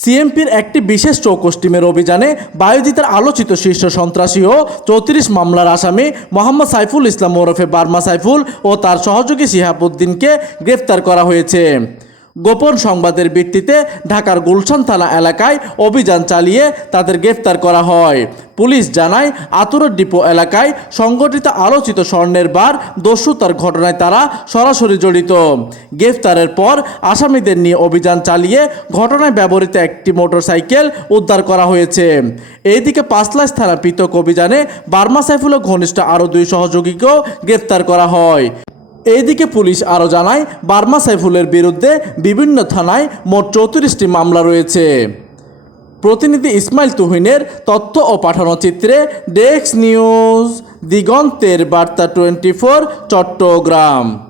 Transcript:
সিএমপির একটি বিশেষ চৌকস টিমের অভিযানে বায়োজিতের আলোচিত শীর্ষ সন্ত্রাসী ও চৌত্রিশ মামলার আসামি মোহাম্মদ সাইফুল ইসলাম ওরফে বার্মা সাইফুল ও তার সহযোগী সিহাবুদ্দিনকে গ্রেফতার করা হয়েছে। গোপন সংবাদের ভিত্তিতে ঢাকার গুলশান থানা এলাকায় অভিযান চালিয়ে তাদের গ্রেফতার করা হয়। পুলিশ জানায়, আতুরের ডিপো এলাকায় সংগঠিত আলোচিত স্বর্ণের বার, দস্যুতার ঘটনায় তারা সরাসরি জড়িত। গ্রেফতারের পর আসামিদের নিয়ে অভিযান চালিয়ে ঘটনায় ব্যবহৃত একটি মোটরসাইকেল উদ্ধার করা হয়েছে। এইদিকে পাঁচলাইশ থানা পৃথক অভিযানে বার্মা সাইফুল ও ঘনিষ্ঠ আরও দুই সহযোগীকেও গ্রেফতার করা হয়। এইদিকে পুলিশ আরও জানায়, বার্মা সাইফুলের বিরুদ্ধে বিভিন্ন থানায় মোট চৌত্রিশটি মামলা রয়েছে। প্রতিনিধি ইসমাইল তুহিনের তথ্য ও পাঠানো চিত্রে ডেস্ক নিউজ, দিগন্তের বার্তা টোয়েন্টি ফোর চট্টগ্রাম।